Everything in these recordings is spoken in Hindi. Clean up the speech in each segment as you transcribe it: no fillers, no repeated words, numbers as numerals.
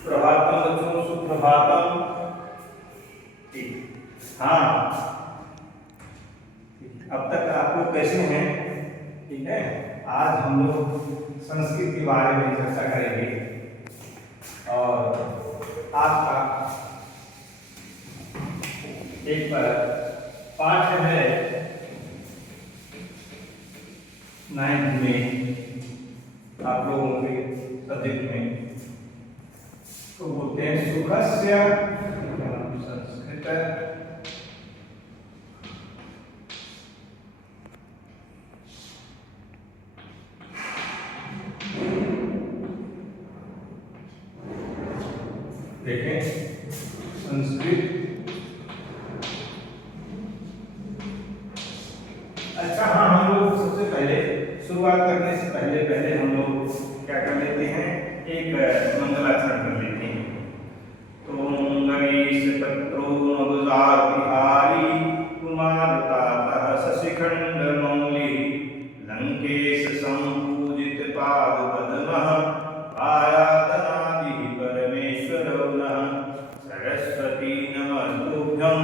प्रभातम बच्चों, सुप्रभातम। ठीक, हाँ, अब तक आप लोग कैसे हैं? ठीक है, आज हम लोग संस्कृत के बारे में चर्चा करेंगे और आपका एक पाठ है 9th में आप लोगों के सब्जेक्ट में, तो बोलते हैं सुखस्य संस्कृत देखें संस्कृत। अच्छा हाँ, हम लोग सबसे पहले शुरुआत करने से पहले हम लोग क्या कर लेते हैं, एक मंगलाचरण कर लेते हैं। तो नगेश पत्रो नवजार बिहारी कुमार तातः शशिखंड मौली लंकेश संपूजित पाद पद्मः आयातनादि परमेश्वर नः सरस्वती नमस्तुभ्यं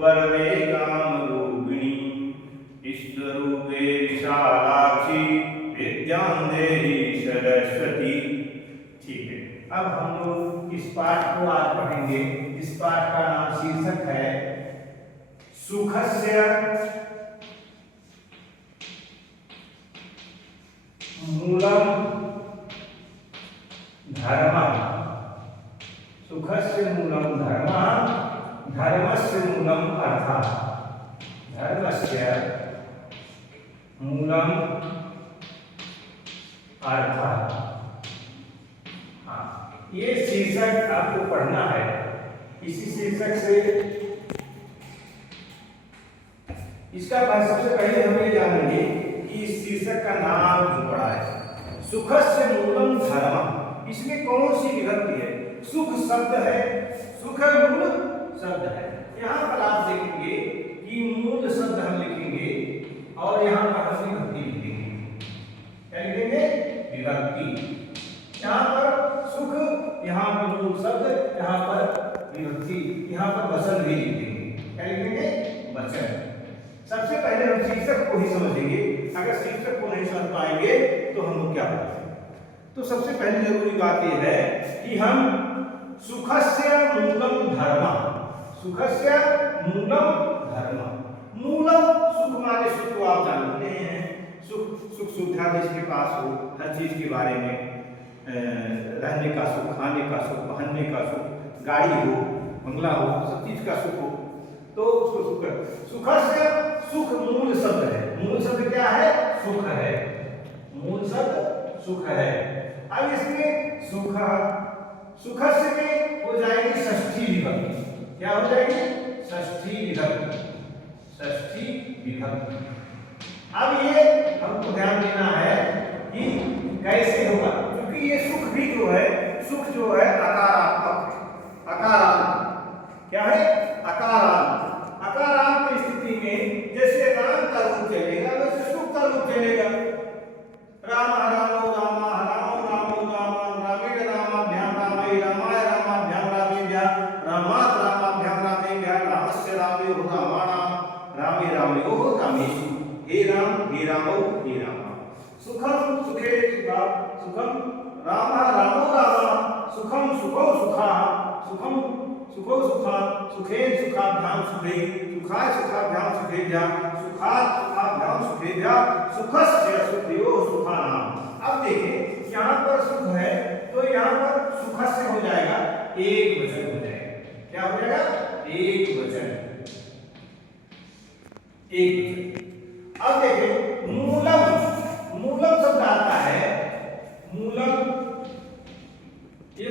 वरदे कामरूपिणी ईश्वरूपे विशालाक्षी विद्यां देहि सरस्वती। ठीक है, अब हम लोग इस पाठ को आज पढ़ेंगे। इस पाठ का नाम शीर्षक है सुखस्य मूलम धर्मः। सुखस्य मूलम धर्मः, धर्मस्य मूलम अर्थः। धर्मस्य मूलम अर्थः। हाँ, ये शीर्षक आपको पढ़ना है। इसी शीर्षक से इसका सबसे पहले हम ये जानेंगे कि इस शीर्षक का नाम जो पड़ा है सुखस्य मूलम धर्मः, इसमें कौन सी विभक्ति है? सुख शब्द है, सुख मूल शब्द है। यहाँ पर आप देखेंगे कि मूल शब्द हम लिखेंगे और यहाँ पर हम विभक्ति लिखेंगे। क्या लिखेंगे? विभक्ति। यहाँ पर सुख, यहाँ पर मूल शब्द, यहाँ पर विभक्ति, यहाँ पर वचन भी लिखेंगे। क्या लिखेंगे? वचन। सबसे पहले हम शीर्षक को ही समझेंगे। अगर शीर्षक को नहीं समझ पाएंगे तो हम लोग क्या करेंगे? तो सबसे पहले जरूरी बात यह है कि हम सुखस्य मूलम धर्मः, सुखस्य मूलम धर्मः। मूलम सुख माने सुख को आप जानते हैं, सुख सुख सुविधा जिसके पास हो, हर चीज के बारे में, रहने का सुख, खाने का सुख, पहनने का सुख, गाड़ी हो, बंगला हो, सब चीज का सुख हो, तो उसको सुख। सुखस्य सुख मूल शब्द है। मूल शब्द क्या है? सुख है। मूल शब्द सुख है। अब इसमें सुख, सुखस्य में हो जाएगी षष्ठी विभक्ति। क्या हो जाएगी? षष्ठी विभक्ति। षष्ठी विभक्ति। अब ये हमको ध्यान देना है कि कैसे होगा, क्योंकि ये सुख भी जो है, सुख जो है अकारात्मक है। अकारांत क्या है? अकारांत। अकारांत की स्थिति में जैसे राम का रूप चलेगा वैसे सुख का रूप चलेगा। राम रामो रामा रामो रामो रामा रामेण रामाभ्याम रामाय रामाय रामाभ्याम रामेभ्याम रामात् रामाभ्याम रामेभ्याम रामस्य रामयो रामाणाम रामे रामयो रामेषु। हे राम हे रामो हे रामा। सुखम सुखे सुखा सुखम राम रामो रामा सुखम सुखो सुखा सुखम सुखो सुखा सुखे सुखाभ्याम सुखे सुखाय सुखाभ्याम सुखेभ्या सुखात् सुखाभ्याम सुखेभ्या सुखस्य सुखयो सुखानाम। अब देखिए यहाँ पर सुख है तो यहाँ पर सुखस्य हो जाएगा, एक वचन हो जाएगा। क्या हो जाएगा? एक वचन। एक वचन। अब देखिए मूलम, मूलम शब्द आता है, मूलम ये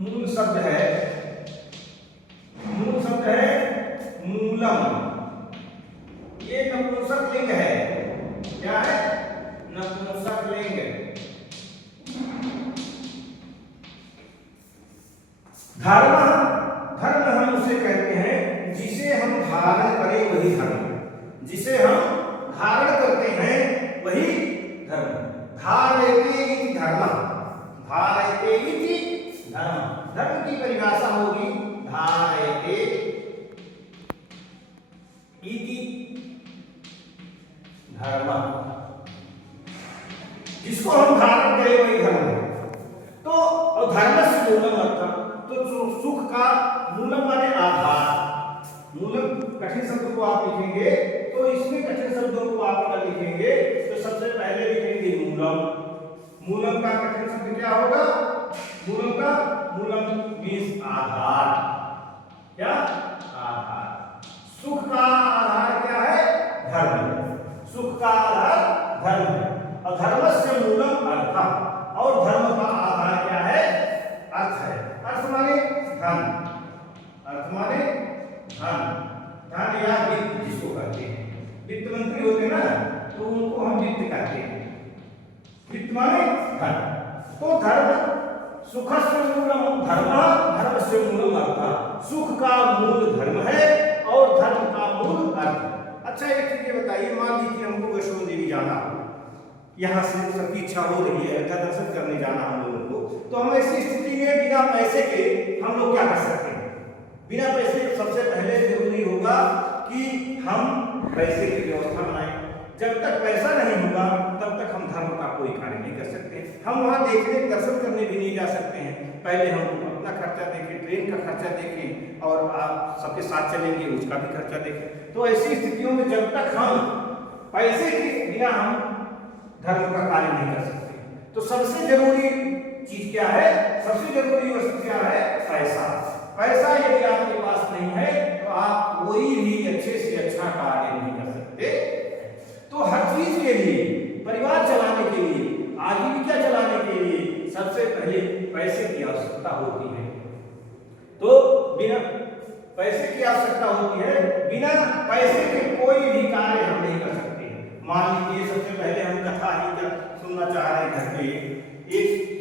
मूल शब्द है, मूल शब्द है मूलम। ये नपुंसक लिंग है। क्या है? नपुंसक लिंग। धर्म, धर्म हम उसे कहते हैं जिसे हम धारण करें वही धर्म। जिसे हम धारण करते हैं वही धर्म। धारयते इति धर्मः, धारयते इति धर्मः। धर्म की परिभाषा होगी धारयते इति धर्म, जिसको हम धारण करें वही धर्म है। तो और धर्म से मूलम अर्थ, तो सुख का मूलम माने आधार, मूलम कठिन शब्द को आप लिखेंगे तो इसमें कठिन शब्दों को आप क्या लिखेंगे, तो सबसे पहले लिखेंगे मूलम। मूलम का कठिन शब्द क्या होगा, मूलम का मूलम मीन्स आधार, क्या आधार। सुख का आधार क्या है, धर्म, सुख का आधार धर्म है। और धर्म से मूलम अर्थ, और धर्म का आधार क्या है, अर्थ है। अर्थ माने धन, अर्थ माने धन, धन या वित्त जिसको कहते हैं, वित्त मंत्री होते ना तो उनको हम वित्त कहते हैं, वित्त माने धन। तो धर्म सुख से मूलम धर्म, धर्म से मूलम अर्थ, सुख का मूल धर्म है और धर्म का मूल अर्थ। अच्छा एक चीज ये बताइए, मान लीजिए हमको वैष्णो देवी जाना हो, यहाँ से सबकी इच्छा हो रही है अयोध्या दर्शन करने जाना हम लोगों को, तो हम ऐसी स्थिति में बिना पैसे के हम लोग क्या कर सकते हैं, बिना पैसे के सबसे पहले जरूरी होगा कि हम पैसे की व्यवस्था बनाएं। जब तक पैसा नहीं होगा तब तक हम धर्म का कोई कार्य नहीं कर सकते। हम वहाँ देखने दर्शन करने भी नहीं जा सकते हैं, पहले हम अपना खर्चा देखें, ट्रेन का खर्चा देखें, और आप सबके साथ चलेंगे उसका भी खर्चा देखें। तो ऐसी स्थितियों में जब तक हम पैसे के बिना हम धर्म का कार्य नहीं कर सकते। तो सबसे जरूरी चीज क्या है, सबसे जरूरी वस्तु क्या है, पैसा। पैसा यदि आपके पास नहीं है तो आप कोई भी अच्छे से अच्छा कार्य नहीं कर सकते। तो हर चीज के लिए, परिवार चलाने के लिए, आजीविका चलाने के लिए सबसे पहले पैसे की आवश्यकता होती है। तो बिना पैसे की आवश्यकता होती है, बिना पैसे के कोई भी कार्य हम नहीं कर सकते। मान लीजिए सबसे पहले हम कथा ही सुनना चाह रहे हैं, घर पे एक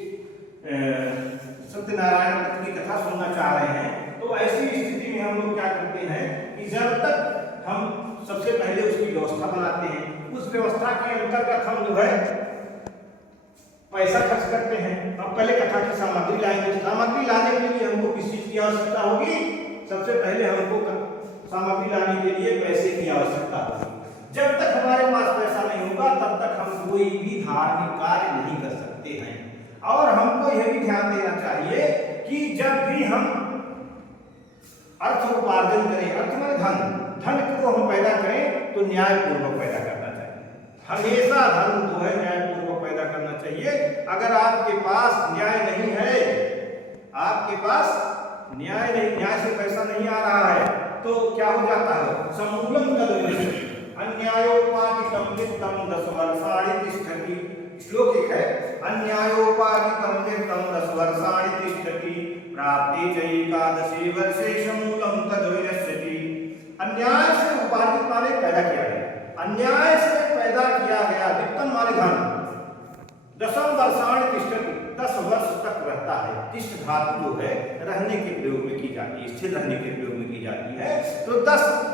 सत्यनारायण व्रत की कथा सुनना चाह रहे हैं, तो ऐसी स्थिति में हम लोग क्या करते हैं कि जब तक हम सबसे पहले उसकी व्यवस्था बनाते हैं, उस व्यवस्था के अंतर्गत हम जो है पैसा खर्च करते हैं। अब पहले कथा की सामग्री लाएंगे, सामग्री लाने के लिए हमको किस चीज की आवश्यकता होगी, सबसे पहले हमको सामग्री लाने के लिए पैसे की आवश्यकता होगी। जब तक हमारे पास पैसा नहीं होगा तब तक हम कोई भी धार्मिक कार्य नहीं कर सकते हैं। और हमको यह भी ध्यान देना चाहिए कि जब भी हम अर्थ उपार्जन करें, अर्थ माने धन, धन को हम पैदा करें तो न्याय पूर्वक पैदा करना चाहिए। हमेशा धन जो है न्याय पूर्वक पैदा करना चाहिए। अगर आपके पास न्याय नहीं है, आपके पास न्याय नहीं, न्याय से पैसा नहीं आ रहा है, तो क्या हो जाता है, समूलम तद्विषयः अन्यायोपादितं वित्तं 10 वर्षाणि तिष्ठति। श्लोक एक है, अन्यायोपादितं वित्तं 10 वर्षाणि तिष्ठति, प्राप्ते च एकादशे वर्षे समूलं तद्विनश्यति। अन्याय से उपार्जित माने पैदा किया गया, अन्याय से पैदा किया गया वित्तं माने धन, 10 वर्षाणि तिष्ठति, 10 वर्ष तक रहता है। तिष्ठ धातु जो है रहने के प्रयोग में की जाती है, स्थिर रहने के प्रयोग में की जाती है। तो 10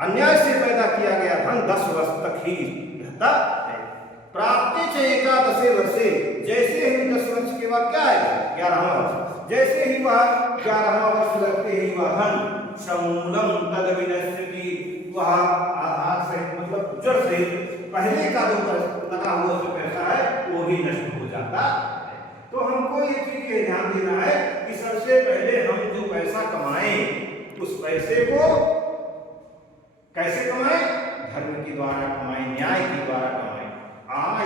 अन्याय से पैदा किया गया धन 10 वर्ष तक ही रहता है। प्राप्ति च एकादशे वर्षे, जैसे ही 10 वर्ष के बाद क्या आएगा, 11वां वर्ष, जैसे ही वह 11वां वर्ष लगते ही वह धन समूलम तद्विनश्यति, वह आधार से मतलब जड़ से पहले का जो लगा हुआ जो पैसा है वो भी नष्ट हो जाता है। तो हमको ये चीज ये ध्यान देना है कि सबसे पहले हम जो पैसा कमाएं उस पैसे को कैसे कमाएं, धर्म के द्वारा कमाएं, न्याय के द्वारा कमाएं।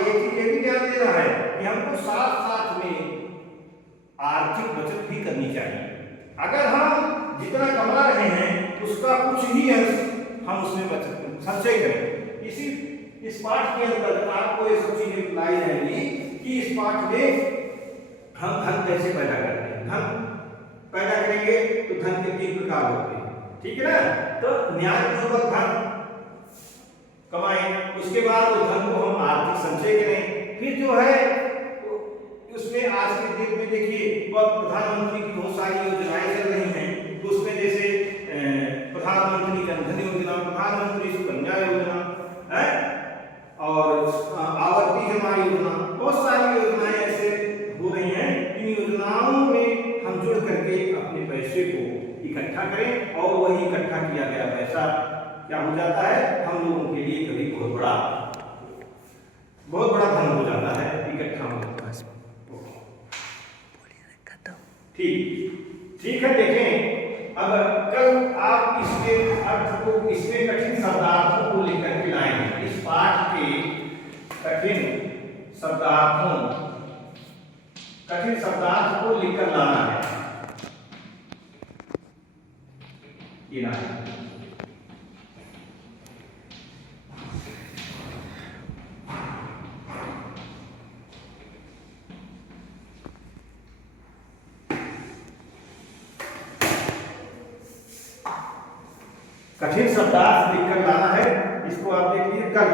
एक चीज ये भी ध्यान देना है कि हमको साथ साथ में आर्थिक बचत भी करनी चाहिए। अगर हम जितना कमा रहे हैं उसका कुछ ही अंश हम उसमें बचत संचय करें। इस पाठ के अंदर आपको ये सब चीजें बताई जाएंगी कि इस पाठ में हम धन कैसे पैदा करते हैं। धन पैदा करेंगे तो धन के 3 प्रकार होते हैं, ठीक है ना। तो न्यायपूर्वक धन कमाएं, उसके बाद उस धन को हम आर्थिक संचय करें। फिर जो है उसमें आज के दिन में देखिए प्रधानमंत्री की बहुत सारी योजनाएं चल रही हैं, तो उसमें जैसे प्रधानमंत्री जन धन योजना, प्रधानमंत्री सुकन्या योजना है और आवर्ती जमा योजना, बहुत सारी योजनाएं ऐसे हो रही हैं। इन योजनाओं में करके अपने पैसे को इकट्ठा करें और वही इकट्ठा किया गया पैसा क्या हो जाता है, हम लोगों के लिए कभी बहुत बड़ा धन हो जाता है, इकट्ठा हो जाता है। ठीक है। देखें अब कल आप इसके अर्थ को, इसमें कठिन शब्दार्थों को लेकर के लाएंगे। इस पाठ के कठिन शब्दार्थ को लेकर लाना है, ये ना है। कठिन शब्दार्थ लिखकर लाना है, इसको आप देखिए कल